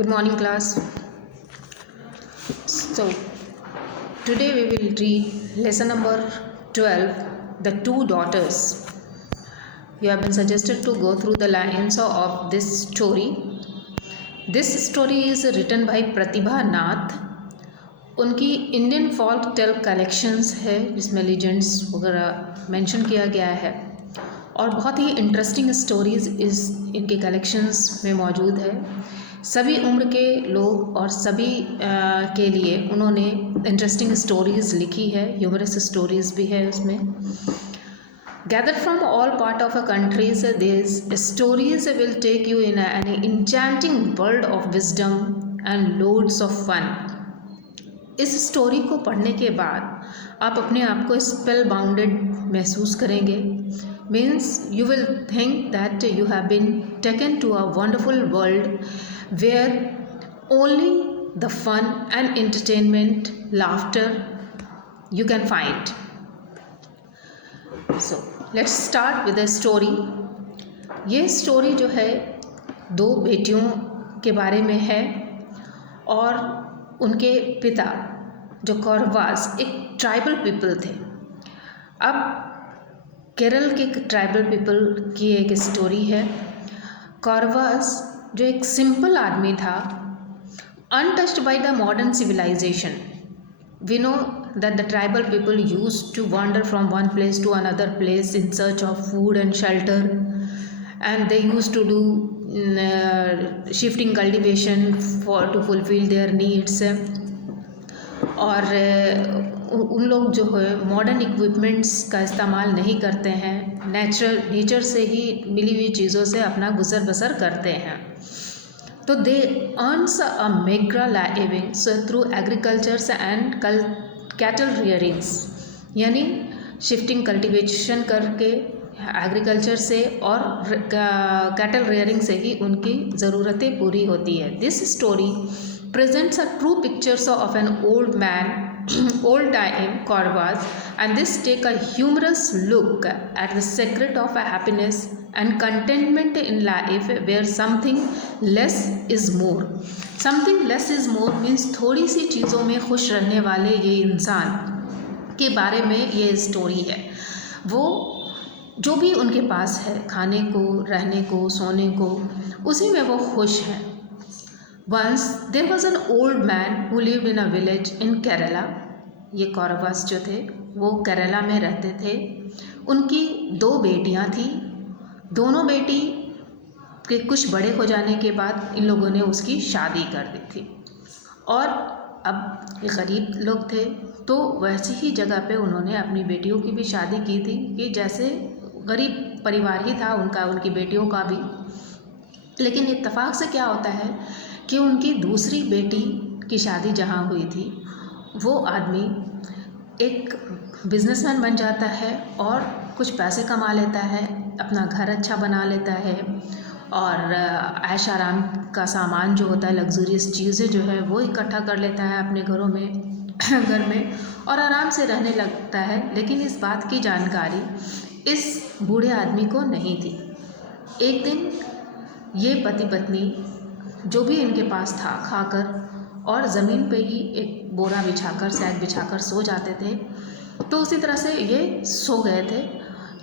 Good morning, class. So, today we will read lesson number 12, The Two Daughters. You have been suggested to go through the lines of this story. This story is written by Pratibha Nath. उनकी Indian folk tell collections है जिसमें legends वगैरह mention किया गया है और बहुत ही interesting stories इनके कलेक्शंस में मौजूद है। सभी उम्र के लोग और सभी के लिए उन्होंने इंटरेस्टिंग स्टोरीज़ लिखी है, ह्यूमरस स्टोरीज़ भी है उसमें। Gathered from all part of a countries, these stories will take you in an enchanting world of wisdom and loads of fun. इस स्टोरी को पढ़ने के बाद आप अपने आप को स्पेल बाउंडेड महसूस करेंगे। Means you will think that you have been taken to a wonderful world where only the fun and entertainment laughter you can find. So let's start with the story. ये story जो है दो बेटियों के बारे में है और उनके पिता जो कौरवास एक ट्राइबल पीपल थे। अब केरल के ट्राइबल पीपल की एक स्टोरी है। कौरवास जो एक सिंपल आदमी था, untouched by the modern civilization. We know that the tribal people used to wander from one place to another place in search of food and shelter, and they used to do shifting cultivation to fulfill their needs. और उन लोग जो है modern equipments का इस्तेमाल नहीं करते हैं, नेचर से ही मिली हुई चीज़ों से अपना गुजर बसर करते हैं। तो they earns a meagre livings through agricultures and cattle rearings, यानी शिफ्टिंग कल्टीवेशन करके एग्रीकल्चर से और कैटल रियरिंग से ही उनकी ज़रूरतें पूरी होती है। This story presents a true pictures of an old man, old time Kauravas, and this take a humorous look at the secret of a happiness and contentment in life where something less is more. Something less is more means थोड़ी सी चीज़ों में खुश रहने वाले ये इंसान के बारे में ये स्टोरी है। वो जो भी उनके पास है, खाने को, रहने को, सोने को, उसी में वो खुश हैं। Once there was an old man who lived in a village in Kerala. ये कौरवास जो थे वो केरला में रहते थे। उनकी दो बेटियां थी। दोनों बेटी के कुछ बड़े हो जाने के बाद इन लोगों ने उसकी शादी कर दी थी और अब ये गरीब लोग थे तो वैसी ही जगह पे उन्होंने अपनी बेटियों की भी शादी की थी कि जैसे गरीब परिवार ही था उनका, उनकी बेटियों का भी। लेकिन इत्तेफाक से क्या होता है कि उनकी दूसरी बेटी की शादी जहाँ हुई थी वो आदमी एक बिजनेसमैन बन जाता है और कुछ पैसे कमा लेता है, अपना घर अच्छा बना लेता है और ऐश आराम का सामान जो होता है, लग्जूरियस चीज़ें जो है वो इकट्ठा कर लेता है अपने घर में और आराम से रहने लगता है। लेकिन इस बात की जानकारी इस बूढ़े आदमी को नहीं थी। एक दिन ये पति पत्नी जो भी इनके पास था खाकर और ज़मीन पे ही एक बोरा बिछाकर, सैक बिछाकर सो जाते थे। तो उसी तरह से ये सो गए थे।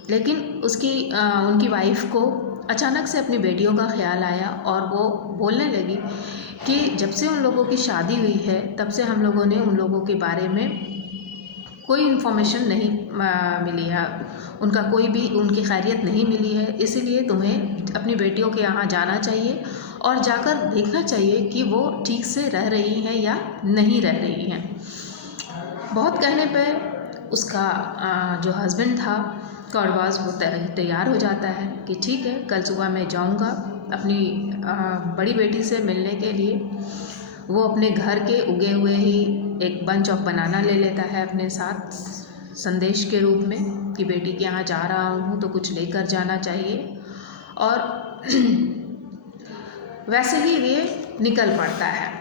लेकिन उनकी वाइफ को अचानक से अपनी बेटियों का ख्याल आया और वो बोलने लगी कि जब से उन लोगों की शादी हुई है तब से हम लोगों ने उन लोगों के बारे में कोई इन्फॉर्मेशन नहीं मिली है, उनका कोई भी उनकी खैरियत नहीं मिली है। इसीलिए तुम्हें अपनी बेटियों के यहाँ जाना चाहिए और जाकर देखना चाहिए कि वो ठीक से रह रही हैं या नहीं रह रही हैं। बहुत कहने पे उसका जो हस्बैंड था कौरवास वो तैयार हो जाता है कि ठीक है, कल सुबह मैं जाऊंगा अपनी बड़ी बेटी से मिलने के लिए। वो अपने घर के उगे हुए ही एक बंच ऑफ बनाना ले लेता है अपने साथ संदेश के रूप में कि बेटी के यहाँ जा रहा हूँ तो कुछ लेकर जाना चाहिए। और वैसे ही ये निकल पड़ता है।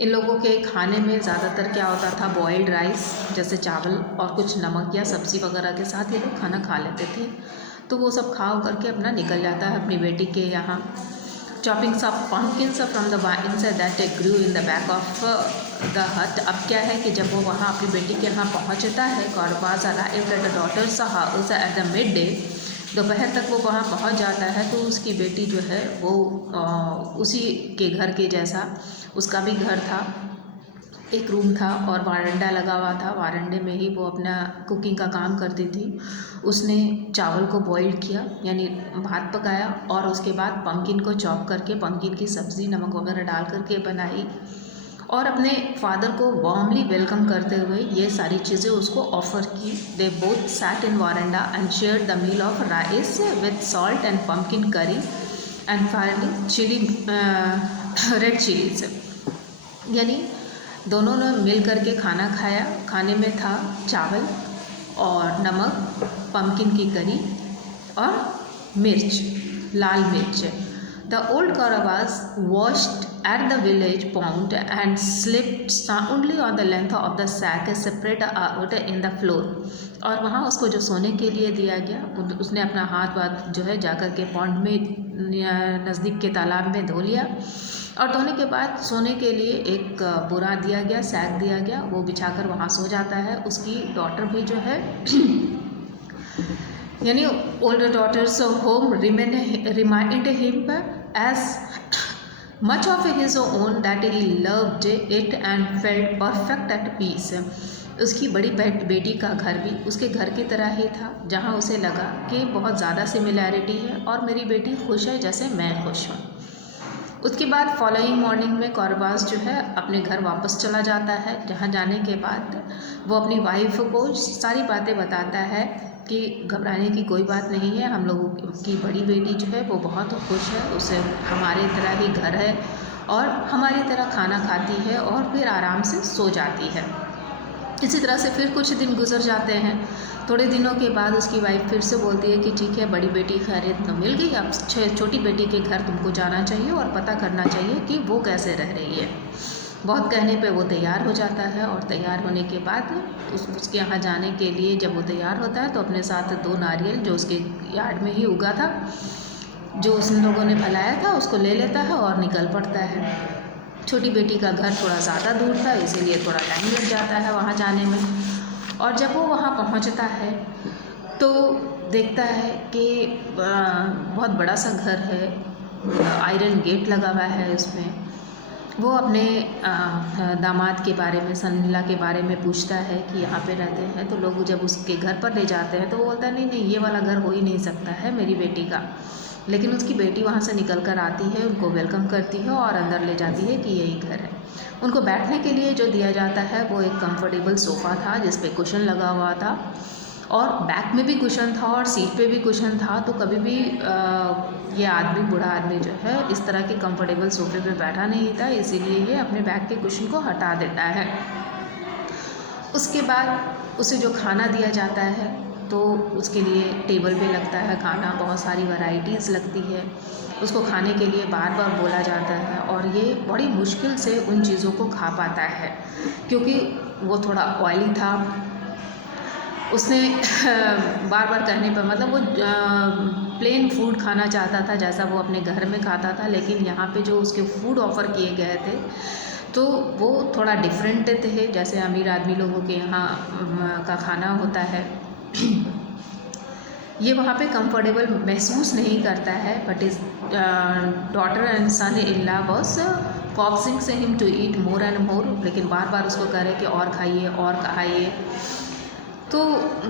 इन लोगों के खाने में ज़्यादातर क्या होता था, बॉइल्ड राइस जैसे चावल और कुछ नमक या सब्ज़ी वगैरह के साथ ये लोग खाना खा लेते थे। तो वो सब खा करके अपना निकल जाता है अपनी बेटी के यहाँ। chopping some pumpkins from the vines that grew in the back of the hut. अब क्या है कि जब वो वहाँ अपनी बेटी के यहाँ पहुँचता है, Korvas arrived at the daughter's house at the midday. दोपहर तक वो वहाँ पहुँच जाता है तो उसकी बेटी जो है वो उसी के घर के जैसा, उसका भी घर था, एक रूम था और वारंडा लगा हुआ था, वारंडे में ही वो अपना कुकिंग का काम करती थी। उसने चावल को बॉईल किया यानी भात पकाया और उसके बाद पम्पकिन को चॉप करके पम्पकिन की सब्ज़ी नमक वगैरह डाल करके बनाई और अपने फादर को वार्मली वेलकम करते हुए ये सारी चीज़ें उसको ऑफ़र की। They both sat in veranda and shared the meal of rice with salt and pumpkin curry and finally chili red chilies, यानी दोनों ने मिल कर के खाना खाया। खाने में था चावल और नमक, पम्पकिन की करी और मिर्च, लाल मिर्च। The old Kauravas washed at the village pond and slept soundly on the length of the sack spread out in the floor. और वहाँ उसको जो सोने के लिए दिया गया, उसने अपना हाथ वाथ जो है जाकर के पॉन्ड में नज़दीक के तालाब में धो लिया और धोने के बाद सोने के लिए एक बुरा दिया गया, सैक दिया गया, वो बिछाकर वहाँ सो जाता है। उसकी डॉटर भी जो है यानी older daughters home remind him as much of his own that he loved it and felt perfect at peace. उसकी बड़ी बेटी का घर भी उसके घर की तरह ही था, जहाँ उसे लगा कि बहुत ज़्यादा सिमिलैरिटी है और मेरी बेटी खुश है जैसे मैं खुश हूँ। उसके बाद फॉलोइंग मॉर्निंग में Kauravas जो है अपने घर वापस चला जाता है, जहाँ जाने के बाद वो अपनी वाइफ को सारी बातें बताता है कि घबराने की कोई बात नहीं है, हम लोगों की बड़ी बेटी जो है वो बहुत खुश है, उसे हमारे तरह ही घर है और हमारी तरह खाना खाती है और फिर आराम से सो जाती है। इसी तरह से फिर कुछ दिन गुजर जाते हैं। थोड़े दिनों के बाद उसकी वाइफ फिर से बोलती है कि ठीक है, बड़ी बेटी खैरियत तो मिल गई, अब छोटी बेटी के घर तुमको जाना चाहिए और पता करना चाहिए कि वो कैसे रह रही है। बहुत कहने पे वो तैयार हो जाता है और तैयार होने के बाद उसके यहाँ जाने के लिए जब वो तैयार होता है तो अपने साथ 2 नारियल जो उसके यार्ड में ही उगा था, जो उन लोगों ने फैलाया था, उसको ले लेता है और निकल पड़ता है। छोटी बेटी का घर थोड़ा ज़्यादा दूर था, इसीलिए थोड़ा टाइम लग जाता है वहाँ जाने में। और जब वो वहाँ पहुँचता है तो देखता है कि बहुत बड़ा सा घर है, आयरन गेट लगा हुआ है उसमें। वो अपने दामाद के बारे में, सन-इन-लॉ के बारे में पूछता है कि यहाँ पे रहते हैं, तो लोग जब उसके घर पर ले जाते हैं तो वो बोलता है नहीं नहीं, ये वाला घर हो ही नहीं सकता है मेरी बेटी का। लेकिन उसकी बेटी वहाँ से निकल कर आती है, उनको वेलकम करती है और अंदर ले जाती है कि यही घर है। उनको बैठने के लिए जो दिया जाता है वो एक कंफर्टेबल सोफ़ा था जिस पे कुशन लगा हुआ था और बैक में भी कुशन था और सीट पे भी कुशन था। तो कभी भी ये आदमी, बूढ़ा आदमी जो है इस तरह के कंफर्टेबल सोफ़े पे बैठा नहीं था, इसीलिए ये अपने बैक के कुशन को हटा देता है। उसके बाद उसे जो खाना दिया जाता है तो उसके लिए टेबल पे लगता है खाना, बहुत सारी वैरायटीज़ लगती है, उसको खाने के लिए बार बार बोला जाता है और ये बड़ी मुश्किल से उन चीज़ों को खा पाता है क्योंकि वो थोड़ा ऑयली था। उसने बार बार कहने पर मतलब वो प्लेन फूड खाना चाहता था जैसा वो अपने घर में खाता था, लेकिन यहाँ पे जो उसके फूड ऑफ़र किए गए थे तो वो थोड़ा डिफरेंट थे, जैसे अमीर आदमी लोगों के यहाँ का खाना होता है। ये वहाँ पे कंफर्टेबल महसूस नहीं करता है, but his daughter and son in law was coaxing से him to eat more and more, लेकिन बार बार उसको कह रहे कि और खाइए और खाइए। तो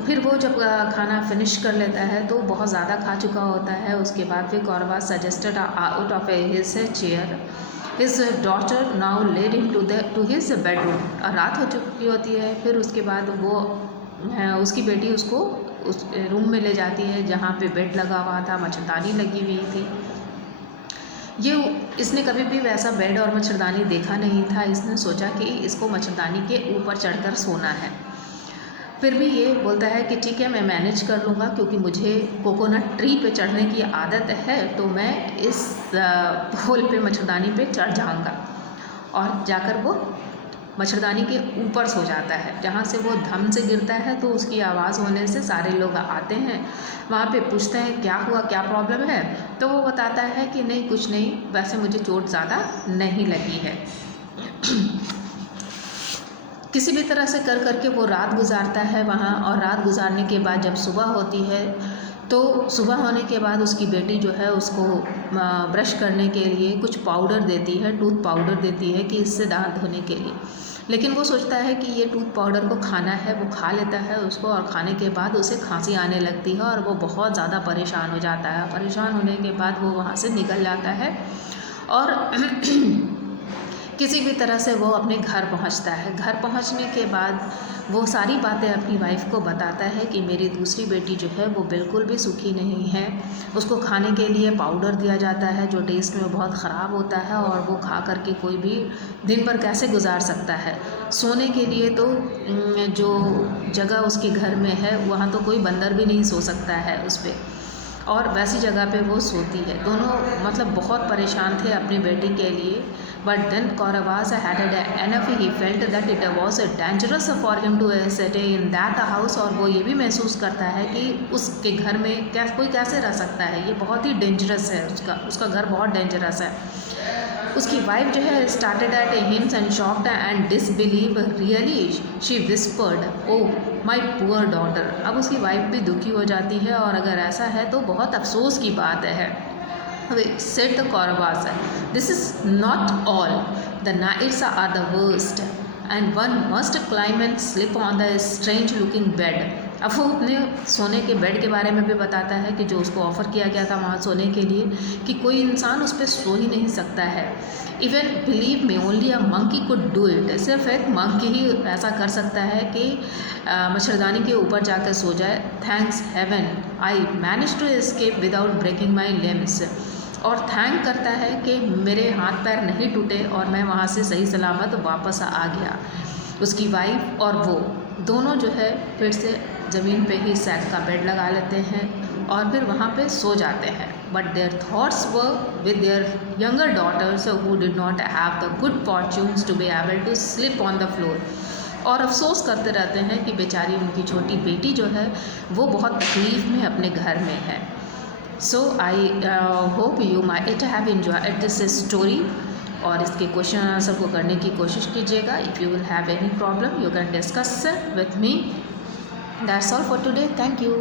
फिर वो जब खाना फिनिश कर लेता है तो बहुत ज़्यादा खा चुका होता है। उसके बाद फिर Kauravas suggested out of his chair his daughter now led him to his bedroom. रात हो चुकी होती है, फिर उसके बाद वो उसकी बेटी उसको उस रूम में ले जाती है जहाँ पे बेड लगा हुआ था, मच्छरदानी लगी हुई थी। इसने कभी भी वैसा बेड और मच्छरदानी देखा नहीं था। इसने सोचा कि इसको मच्छरदानी के ऊपर चढ़कर सोना है। फिर भी ये बोलता है कि ठीक है, मैं मैनेज कर लूँगा क्योंकि मुझे कोकोनट ट्री पे चढ़ने की आदत है, तो मैं इस पोल पे मच्छरदानी पे चढ़ जाऊँगा। और जाकर वो मच्छरदानी के ऊपर सो जाता है। जहाँ से वो धम से गिरता है तो उसकी आवाज़ होने से सारे लोग आते हैं, वहाँ पे पूछते हैं क्या हुआ, क्या प्रॉब्लम है। तो वो बताता है कि नहीं कुछ नहीं, वैसे मुझे चोट ज़्यादा नहीं लगी है। किसी भी तरह से कर करके वो रात गुजारता है वहाँ, और रात गुजारने के बाद जब सुबह होती है तो सुबह होने के बाद उसकी बेटी जो है उसको ब्रश करने के लिए कुछ पाउडर देती है, टूथ पाउडर देती है कि इससे दांत धोने के लिए। लेकिन वो सोचता है कि ये टूथ पाउडर को खाना है, वो खा लेता है उसको, और खाने के बाद उसे खांसी आने लगती है और वो बहुत ज़्यादा परेशान हो जाता है। परेशान होने के बाद वो वहाँ से निकल जाता है और किसी भी तरह से वो अपने घर पहुंचता है। घर पहुंचने के बाद वो सारी बातें अपनी वाइफ को बताता है कि मेरी दूसरी बेटी जो है वो बिल्कुल भी सुखी नहीं है, उसको खाने के लिए पाउडर दिया जाता है जो टेस्ट में बहुत ख़राब होता है, और वो खा करके कोई भी दिन भर कैसे गुजार सकता है। सोने के लिए तो जो जगह उसके घर में है वहाँ तो कोई बंदर भी नहीं सो सकता है उस पर, और वैसी जगह पे वो सोती है। दोनों मतलब बहुत परेशान थे अपनी बेटी के लिए। But then Kauravas had enough. He felt that it was dangerous for him to stay in that house, और वो ये भी महसूस करता है कि उसके घर में कोई कैसे रह सकता है, ये बहुत ही डेंजरस है, उसका घर बहुत डेंजरस है। उसकी वाइफ जो है started at hymns and shocked and disbelieve, really she whispered, oh my poor daughter. अब उसकी वाइफ भी दुखी हो जाती है, और अगर ऐसा है तो बहुत अफसोस की बात है। Said the Kauravas, this is not all. The nights are the worst, and one must climb and slip on the strange looking bed. अब वो अपने सोने के बेड के बारे में भी बताता है कि जो उसको ऑफ़र किया गया था वहाँ सोने के लिए, कि कोई इंसान उस पर सो ही नहीं सकता है। Even believe me only a monkey could do it, सिर्फ एक मंकी ही ऐसा कर सकता है कि मच्छरदानी के ऊपर जाकर सो जाए। Thanks heaven I manage to escape without breaking my limbs, और थैंक करता है कि मेरे हाथ पैर नहीं टूटे और मैं वहाँ से सही सलामत वापस आ गया। उसकी वाइफ और वो दोनों जो है फिर से ज़मीन पे ही सैक का बेड लगा लेते हैं और फिर वहाँ पे सो जाते हैं। But their thoughts were with their younger daughters who did not have the good fortunes to be able to sleep on the floor, और अफसोस करते रहते हैं कि बेचारी उनकी छोटी बेटी जो है वो बहुत तकलीफ़ में अपने घर में है। So I hope you might have enjoyed this story, और इसके क्वेश्चन आंसर को करने की कोशिश कीजिएगा। If you will have any problem you can discuss with me. That's all for today. Thank you.